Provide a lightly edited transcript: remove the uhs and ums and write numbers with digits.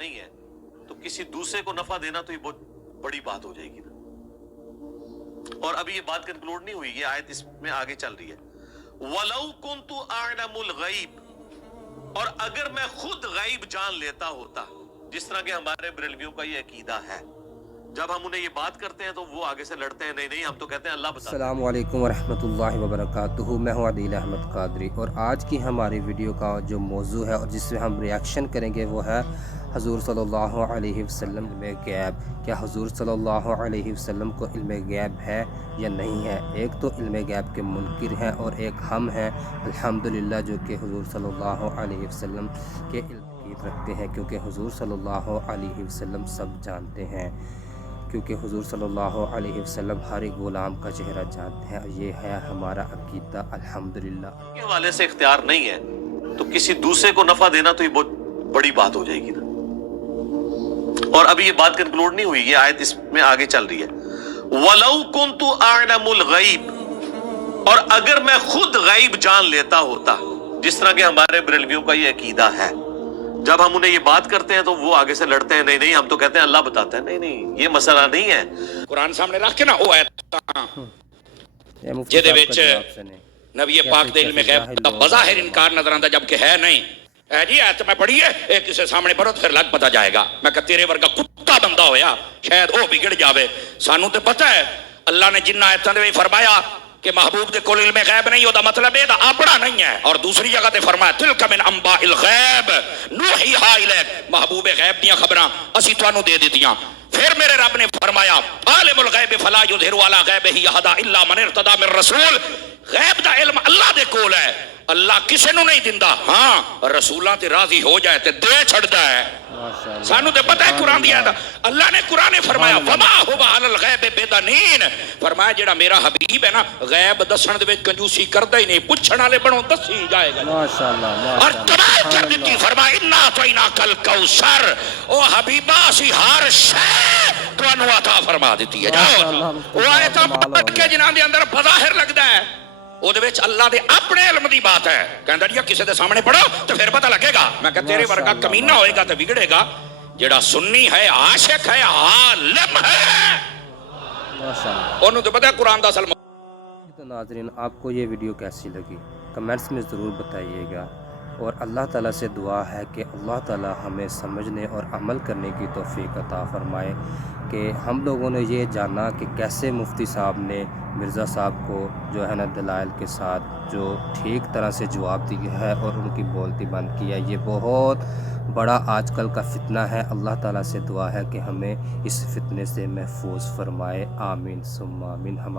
نہیں ہے تو کسی دوسرے کو نفع دینا تو یہ بہت بڑی بات ہو جائے گی نا۔ اور ابھی یہ بات کنکلوڈ نہیں ہوئی، یہ آیت اس میں آگے چل رہی ہے، وَلَوْ كُنْتُ أَعْلَمُ الْغَيْبِ، اور اگر میں خود غیب جان لیتا ہوتا، جس طرح کہ ہمارے بریلویوں کا یہ عقیدہ ہے، جب ہم انہیں یہ بات کرتے ہیں تو وہ آگے سے لڑتے ہیں، نہیں نہیں ہم تو کہتے ہیں اللہ بتا۔ السلام علیکم ورحمۃ اللہ وبرکاتہ، میں ہوں عادل احمد قادری، اور آج کی ہماری ویڈیو کا جو موضوع ہے اور جس میں ہم ریاکشن کریں گے وہ ہے حضور صلی اللہ علیہ وسلم علم غیب۔ کیا حضور صلی اللہ علیہ وسلم کو علم غیب ہے یا نہیں ہے؟ ایک تو علم غیب کے منکر ہیں اور ایک ہم ہیں الحمدللہ جو کہ حضور صلی اللہ علیہ وسلم کے علم رکھتے ہیں، کیونکہ حضور صلی اللہ علیہ وسلم سب جانتے ہیں، کیونکہ حضور صلی اللہ علیہ وسلم ہر ایک غلام کا چہرہ جانتے ہیں، اور یہ ہے ہمارا عقیدہ الحمدللہ۔ کے حوالے سے اختیار نہیں ہے تو کسی دوسرے کو نفع دینا تو یہ بہت بڑی بات ہو جائے گی نا۔ اور ابھی یہ بات کنکلوڈ نہیں ہوئی، یہ آیت اس میں آگے چل رہی ہے، وَلَوْ كُنْتُ أَعْلَمُ الْغَيْبِ، اور اگر میں خود غیب جان لیتا ہوتا، جس طرح کہ ہمارے بریلویوں کا یہ عقیدہ ہے، جب ہم انہیں یہ بات کرتے ہیں تو وہ آگے سے لڑتے ہیں، نہیں نہیں ہم تو کہتے ہیں اللہ بتاتا ہے، نہیں نہیں یہ مسئلہ نہیں ہے۔ قرآن سامنے رکھ کے نا وہ یہ مفتی جہدے صاحب کا وچ جواب سنے۔ نبی پاک دے علم غیب دا بظاہر انکار نظر آندا جبکہ ہے نہیں۔ اے جی ایت میں پڑھی ہے، ایک کسے سامنے پڑھو تو پھر لگ پتا جائے گا۔ میں کہ تیرے ورگا کتا بندہ ہویا شاید وہ بگڑ جاوے۔ سانو تے پتہ ہے اللہ نے جنہ آیتاں دے فرمایا کہ محبوب دے کول علم غیب نہیں ہوتا، مطلب یہ اپنا نہیں ہے، اور دوسری جگہ تے فرمایا تلک من انباء الغیب نوحیھا الیک، محبوب غیب دیاں خبراں اسی تانوں دے دتیاں۔ پھر میرے رب نے فرمایا عالم الغیب فلا یظہر علی غیبہ احد الا من ارتضی من رسول، غیب دا علم اللہ دے کول ہے، اللہ کسے نو نہیں دیندا، ہاں رسولاں تے راضی ہو جائے تے دے چھڑدا ہے۔ سانو تے پتہ ہے قرآن دیا تھا، اللہ نے قرآن فرمایا وما هو علی الغیب بدنین، فرمایا جڑا میرا حبیب ہے نا غیب دسن دے وچ کنجوسی کردا ہی نہیں، پوچھن والے بنو دسی جائے گا۔ ماشاءاللہ اور کمال کر دیتی، فرمایا انا اعطیناک الکوثر، او حبیبا اسی ہر شے تانوں عطا فرما دیتی ہے۔ جاؤ وہ آیتاں پڑھ کے جنہاں دے اندر بظاہر لگدا ہے او دے وچ اللہ دے اپنے علم دی بات ہے، کہندا جی کسے دے سامنے پڑھو تو پھر پتہ لگے گا۔ میں کہ تیرے ورگا کمینہ ہوئے گا تو بگڑے گا، جڑا سنی ہے عاشق ہے عالم ہے، انہوں تو پتہ ہے قرآن دا اصل۔ تو ناظرین آپ کو یہ ویڈیو کیسی لگی کمنٹس میں ضرور بتائیے گا، اور اللہ تعالیٰ سے دعا ہے کہ اللہ تعالیٰ ہمیں سمجھنے اور عمل کرنے کی توفیق عطا فرمائے، کہ ہم لوگوں نے یہ جانا کہ کیسے مفتی صاحب نے مرزا صاحب کو جو ہے نا دلائل کے ساتھ جو ٹھیک طرح سے جواب دیا ہے اور ان کی بولتی بند کی ہے۔ یہ بہت بڑا آج کل کا فتنہ ہے، اللہ تعالیٰ سے دعا ہے کہ ہمیں اس فتنے سے محفوظ فرمائے، آمین ثم آمین۔ ہمارے